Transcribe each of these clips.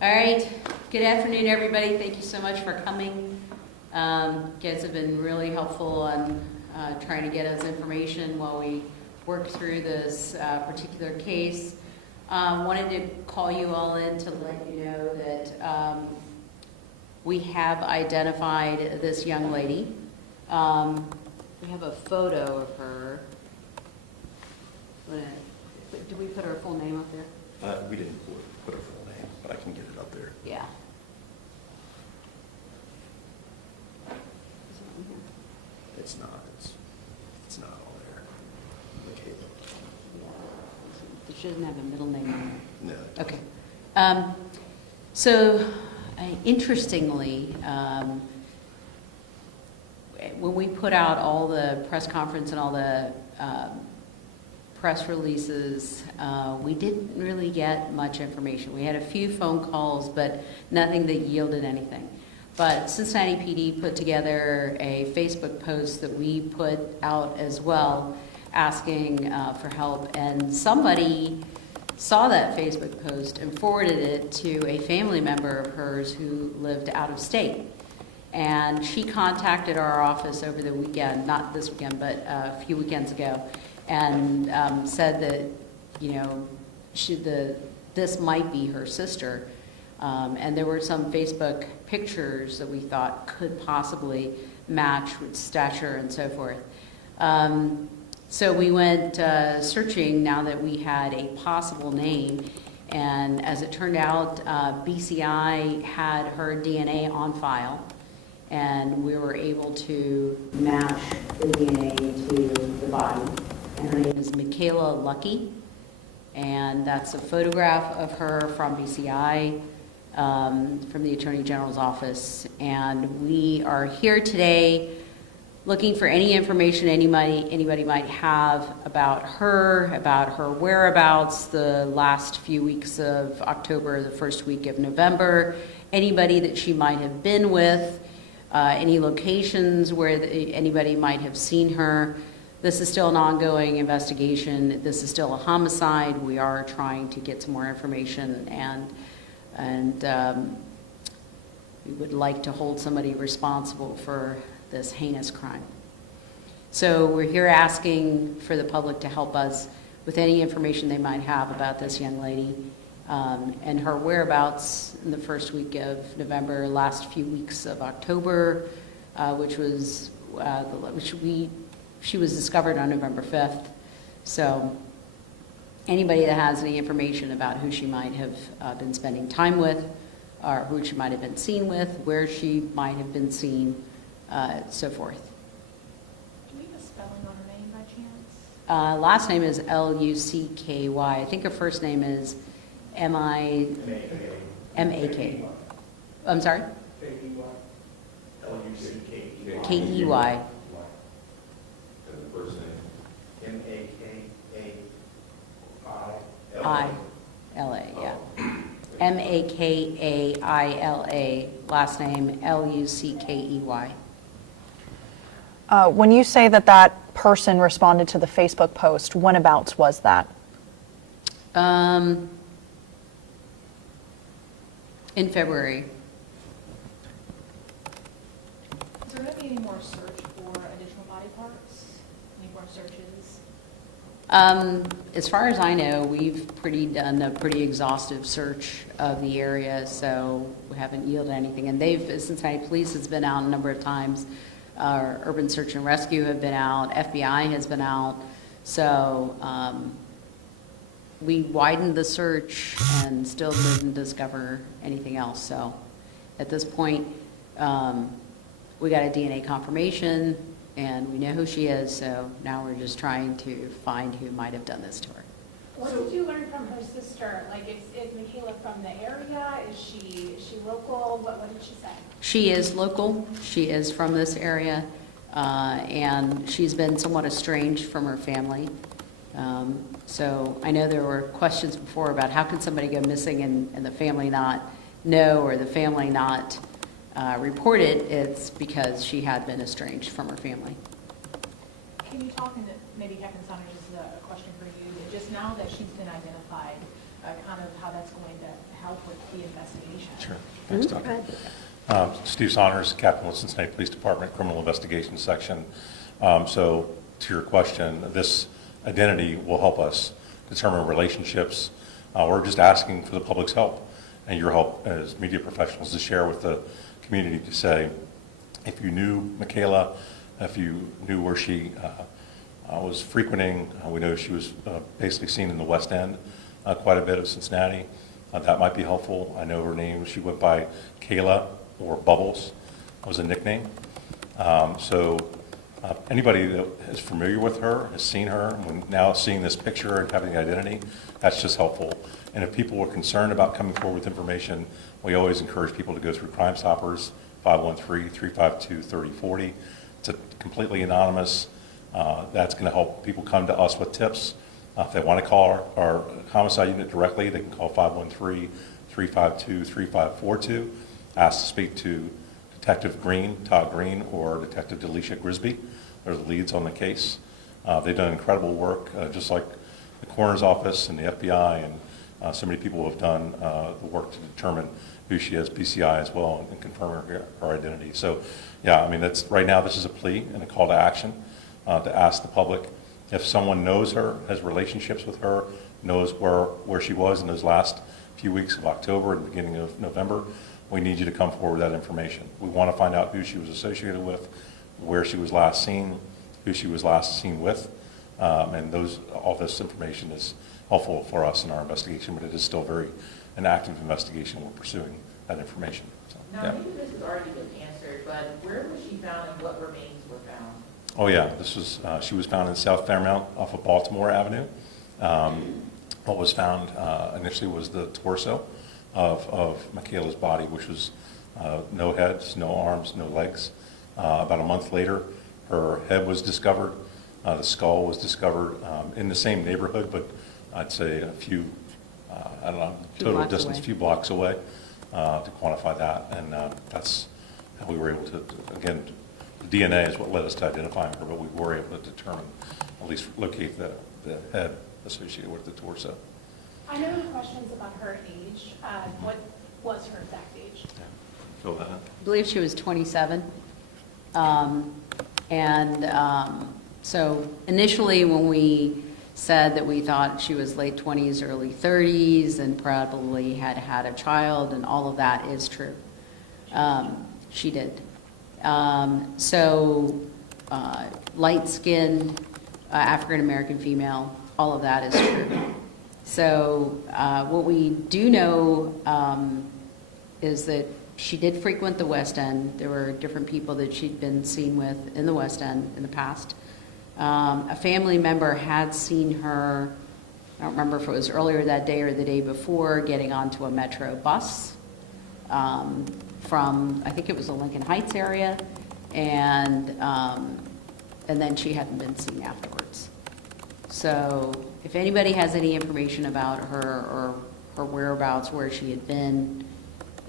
All right, good afternoon, everybody. Thank you so much for coming. You guys have been really helpful on trying to get us information while we work through this particular case. Wanted to call you all in to let you know that we have identified this young lady. We have a photo of her. Did we put her full name up there? We didn't put her full name, but I can get it up there. Yeah. It's not. It's not all there. Makaila. It shouldn't have a middle name on there. No. Okay. So, interestingly, when we put out all the press conference and all the press releases, we didn't really get much information. We had a few phone calls, but nothing that yielded anything. But Cincinnati PD put together a Facebook post that we put out as well, asking for help, and somebody saw that Facebook post and forwarded it to a family member of hers who lived out of state. And she contacted our office over the weekend, not this weekend, but a few weekends ago, and said that, you know, this might be her sister. And there were some Facebook pictures that we thought could possibly match with stature and so forth. So we went searching now that we had a possible name, and as it turned out, BCI had her DNA on file, and we were able to match the DNA to the body. And her name is Makaila Luckey, and that's a photograph of her from BCI, from the Attorney General's office. And we are here today looking for any information anybody might have about her whereabouts the last few weeks of October, the first week of November, anybody that she might have been with, any locations where anybody might have seen her. This is still an ongoing investigation. This is still a homicide. We are trying to get some more information, and we would like to hold somebody responsible for this heinous crime. So we're here asking for the public to help us with any information they might have about this young lady and her whereabouts in the first week of November, last few weeks of October, she was discovered on November 5th. So anybody that has any information about who she might have been spending time with, or who she might have been seen with, where she might have been seen, so forth. Do we have a spelling on her name by chance? Last name is Lucky. I think her first name is M-A-K. I'm sorry? L-U-C-K-E-Y. K-E-Y. And the first name? I-L-A, yeah. M-A-K-A-I-L-A, last name Luckey. When you say that person responded to the Facebook post, whenabouts was that? In February. Is there going to be any more search for additional body parts? Any more searches? As far as I know, we've done a pretty exhaustive search of the area, so we haven't yielded anything. And Cincinnati Police has been out a number of times. Our Urban Search and Rescue have been out. FBI has been out. So we widened the search and still didn't discover anything else. So at this point, we got a DNA confirmation, and we know who she is, so now we're just trying to find who might have done this to her. What did you learn from her sister? Like, is Makaila from the area? Is she local? What did she say? She is local. She is from this area, and she's been somewhat estranged from her family. So I know there were questions before about how can somebody go missing and the family not know, or the family not report it. It's because she had been estranged from her family. Can you talk, and maybe Captain Saunders, this is a question for you, just now that she's been identified, kind of how that's going to help with the investigation. Sure. Thanks, Mhm. Doctor. Steve Saunders, Captain of the Cincinnati Police Department Criminal Investigations Section. So to your question, this identity will help us determine relationships. We're just asking for the public's help and your help as media professionals to share with the community to say, if you knew Makaila, if you knew where she was frequenting, we know she was basically seen in the West End quite a bit of Cincinnati. That might be helpful. I know her name, she went by Kayla or Bubbles was a nickname. Anybody that is familiar with her, has seen her, and now seeing this picture and having the identity, that's just helpful. And if people are concerned about coming forward with information, we always encourage people to go through Crime Stoppers, 513-352-3040. It's completely anonymous. That's going to help people come to us with tips. If they want to call our homicide unit directly, they can call 513-352-3542. Ask to speak to Detective Green, Todd Green, or Detective Delisha Grisby. They're the leads on the case. They've done incredible work, just like the coroner's office and the FBI, and so many people have done the work to determine who she is, BCI as well, and confirm her identity. So, yeah, I mean, that's right now. This is a plea and a call to action to ask the public if someone knows her, has relationships with her, knows where she was in those last few weeks of October and beginning of November. We need you to come forward with that information. We want to find out who she was associated with, where she was last seen, who she was last seen with, and all this information is helpful for us in our investigation, but it is still an active investigation. We're pursuing that information. So, Now, yeah. maybe this has already been answered, but where was she found and what remains were found? Oh yeah, she was found in South Fairmount off of Baltimore Avenue. What was found initially was the torso of Makaila's body, which was no heads, no arms, no legs. About a month later, her head was discovered. The skull was discovered in the same neighborhood, but I'd say a few, I don't know, total distance, a few blocks away to quantify that. And that's how we were able to, again, the DNA is what led us to identifying her, but we were able to determine, at least locate the head associated with the torso. I know the questions about her age. What was her exact age? Yeah. Fill that in. I believe she was 27. So initially when we said that we thought she was late 20s, early 30s, and probably had a child, and all of that is true. She did. Light-skinned, African-American female, all of that is true. So what we do know is that she did frequent the West End. There were different people that she'd been seen with in the West End in the past. A family member had seen her, I don't remember if it was earlier that day or the day before, getting onto a Metro bus from, I think it was the Lincoln Heights area, and then she hadn't been seen afterwards. So if anybody has any information about her or her whereabouts, where she had been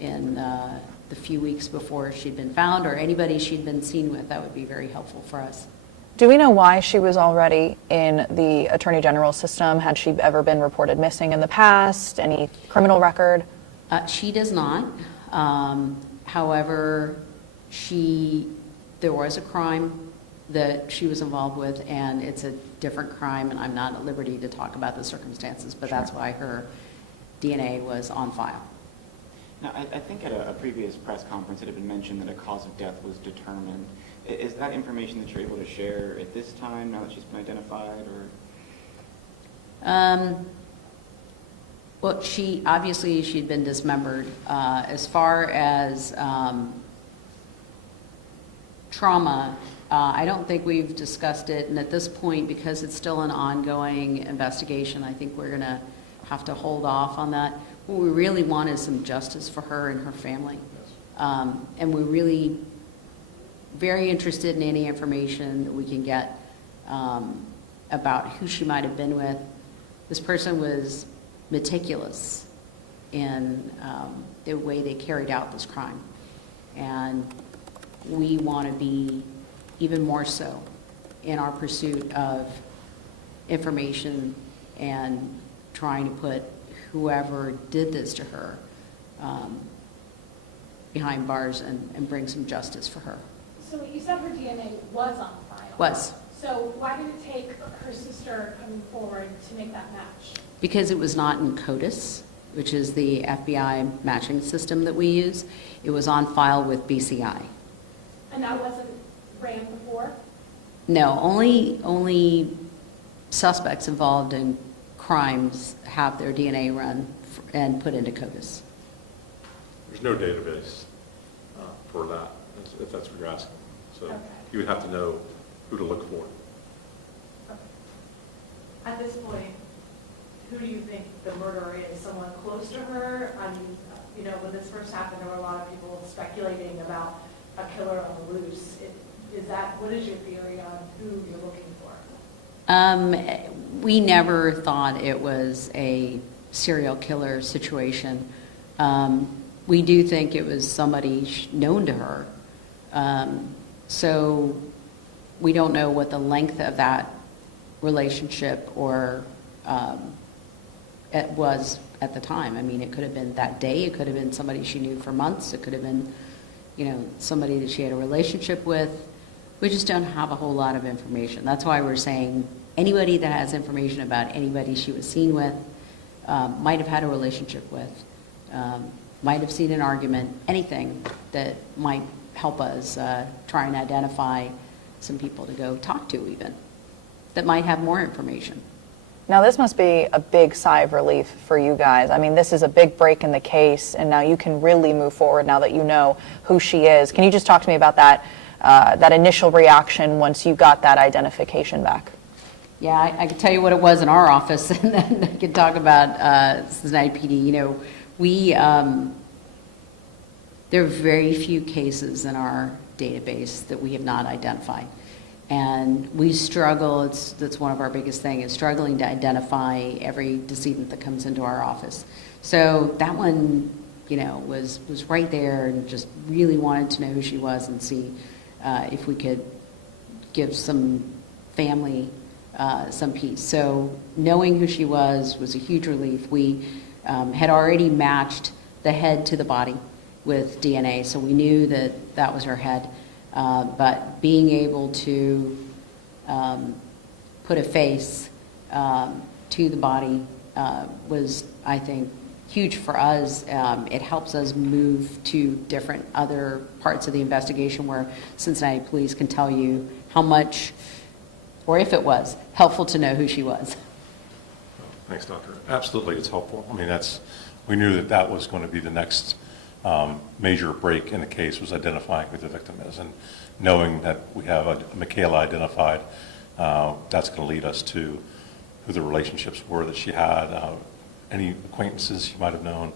in the few weeks before she'd been found, or anybody she'd been seen with, that would be very helpful for us. Do we know why she was already in the Attorney General's system? Had she ever been reported missing in the past? Any criminal record? She does not. However, there was a crime that she was involved with, and it's a different crime, and I'm not at liberty to talk about the circumstances, but that's why her DNA was on file. Now, I think at a previous press conference it had been mentioned that a cause of death was determined. Is that information that you're able to share at this time, now that she's been identified, or? Well, she'd been dismembered. As far as trauma, I don't think we've discussed it, and at this point, because it's still an ongoing investigation, I think we're going to have to hold off on that. What we really want is some justice for her and her family. And we're really very interested in any information that we can get about who she might have been with. This person was meticulous in the way they carried out this crime. And we want to be even more so in our pursuit of information and trying to put whoever did this to her behind bars and bring some justice for her. So you said her DNA was on file. Was. So why did it take her sister coming forward to make that match? Because it was not in CODIS, which is the FBI matching system that we use. It was on file with BCI. And that wasn't ran before? No, only suspects involved in crimes have their DNA run and put into CODIS. There's no database for that, if that's what you're asking. So Okay. you would have to know who to look for. At this point, who do you think the murderer is? Someone close to her? I mean, you know, when this first happened, there were a lot of people speculating about a killer on the loose. What is your theory on who you're looking for? We never thought it was a serial killer situation. We do think it was somebody known to her. So we don't know what the length of that relationship or it was at the time. I mean, it could have been that day. It could have been somebody she knew for months. It could have been, you know, somebody that she had a relationship with. We just don't have a whole lot of information. That's why we're saying anybody that has information about anybody she was seen with, might have had a relationship with, might have seen an argument, anything that might help us try and identify some people to go talk to even, that might have more information. Now, this must be a big sigh of relief for you guys. I mean, this is a big break in the case, and now you can really move forward now that you know who she is. Can you just talk to me about that, that initial reaction once you got that identification back? Yeah, I can tell you what it was in our office, and then I can talk about Cincinnati PD. You know, there are very few cases in our database that we have not identified. And we struggle, that's one of our biggest things, is struggling to identify every decedent that comes into our office. So that one, you know, was right there and just really wanted to know who she was and see if we could give some family some peace. So knowing who she was a huge relief. We had already matched the head to the body with DNA, so we knew that that was her head. But being able to put a face to the body was, I think, huge for us. It helps us move to different other parts of the investigation where Cincinnati police can tell you how much, or if it was, helpful to know who she was. Thanks, Doctor. Absolutely, it's helpful. I mean, we knew that was going to be the next major break in the case, was identifying who the victim is, and knowing that we have Makaila identified, that's going to lead us to who the relationships were that she had, any acquaintances she might have known.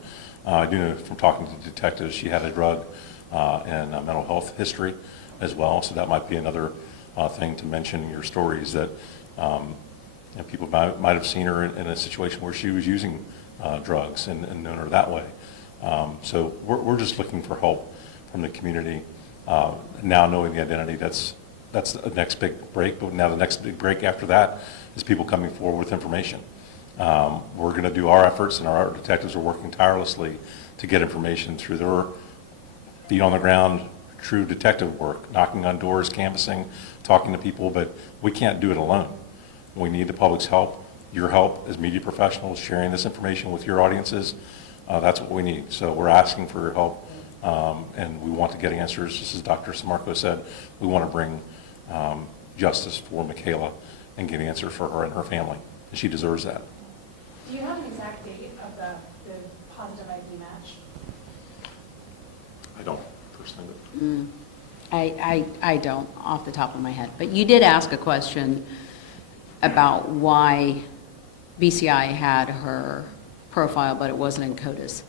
I do know from talking to detectives she had a drug and a mental health history as well, so that might be another thing to mention in your stories, that people might have seen her in a situation where she was using drugs and known her that way. So we're just looking for help from the community. Now knowing the identity, that's the next big break. But now the next big break after that is people coming forward with information. We're going to do our efforts, and our detectives are working tirelessly to get information through their feet on the ground, true detective work, knocking on doors, canvassing, talking to people. But we can't do it alone. We need the public's help, your help as media professionals, sharing this information with your audiences. That's what we need. So we're asking for your help, and we want to get answers. Just as Dr. Sammarco said, we want to bring justice for Makaila and get answers for her and her family. And she deserves that. Do you have an exact date of the positive ID match? I don't personally. I don't off the top of my head. But you did ask a question about why BCI had her profile, but it wasn't in CODIS.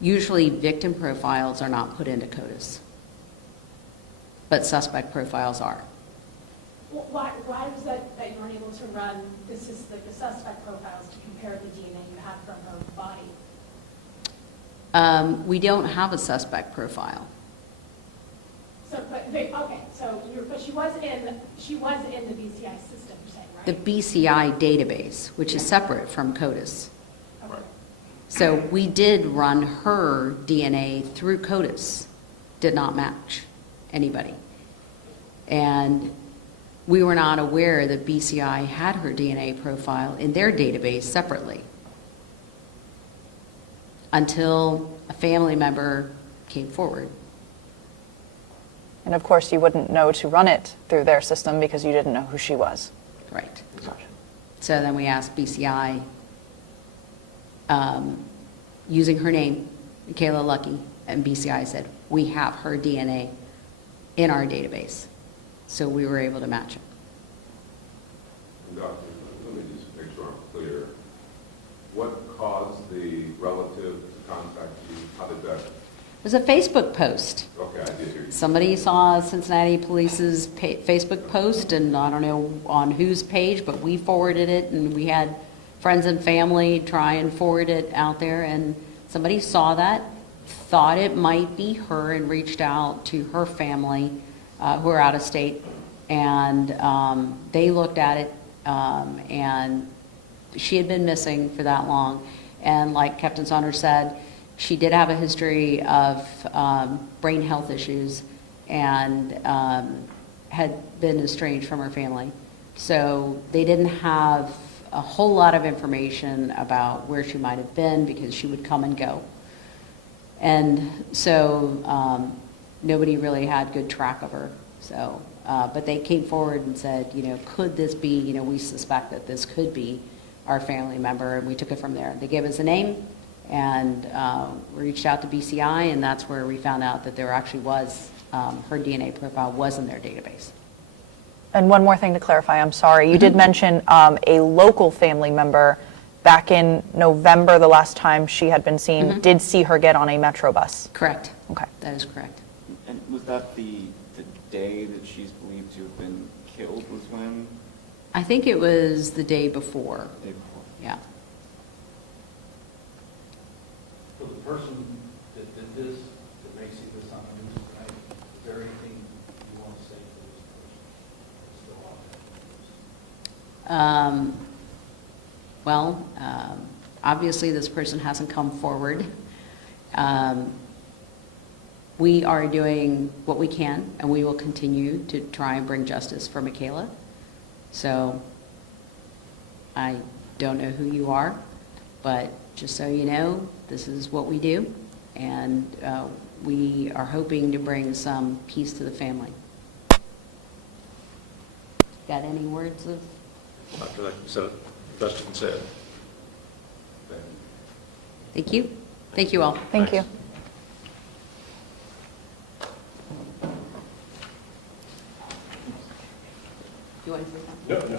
Usually victim profiles are not put into CODIS, but suspect profiles are. Why was that you weren't able to run the suspect profiles to compare the DNA you had from her body? We don't have a suspect profile. So, but she was in the BCI system, you're saying, right? The BCI database, which is separate from CODIS. Okay. So we did run her DNA through CODIS, did not match anybody. And we were not aware that BCI had her DNA profile in their database separately until a family member came forward. And of course, you wouldn't know to run it through their system because you didn't know who she was. Right. So then we asked BCI, using her name, Makaila Luckey, and BCI said, we have her DNA in our database. So we were able to match it. Doctor, let me just make sure I'm clear. What caused the relative to contact you? How did that? It was a Facebook post. Okay, I did hear you. Somebody saw Cincinnati Police's Facebook post, and I don't know on whose page, but we forwarded it, and we had friends and family try and forward it out there, and somebody saw that, thought it might be her, and reached out to her family who are out of state, and they looked at it, and she had been missing for that long, and like Captain Saunders said, she did have a history of brain health issues and had been estranged from her family. So they didn't have a whole lot of information about where she might have been because she would come and go. And so nobody really had good track of her. So, but they came forward and said, you know, could this be, you know, we suspect that this could be our family member, and we took it from there. They gave us a name, and we reached out to BCI, and that's where we found out that there actually was, her DNA profile was in their database. And one more thing to clarify, I'm sorry. You did mention a local family member back in November, the last time she had been seen, did see her get on a Metro bus. Correct. Okay. That is correct. And was that the day that she's believed to have been killed was when? I think it was the day before. Day before. Yeah. For the person that did this, that may see this on the news tonight, is there anything you want to say for this person that's still on that news? Well, obviously this person hasn't come forward. We are doing what we can, and we will continue to try and bring justice for Makaila. So I don't know who you are, but just so you know, this is what we do, and we are hoping to bring some peace to the family. Got any words of? After that, so best can say it. Thank you. Thank you all. Thank you. You want to say something? No.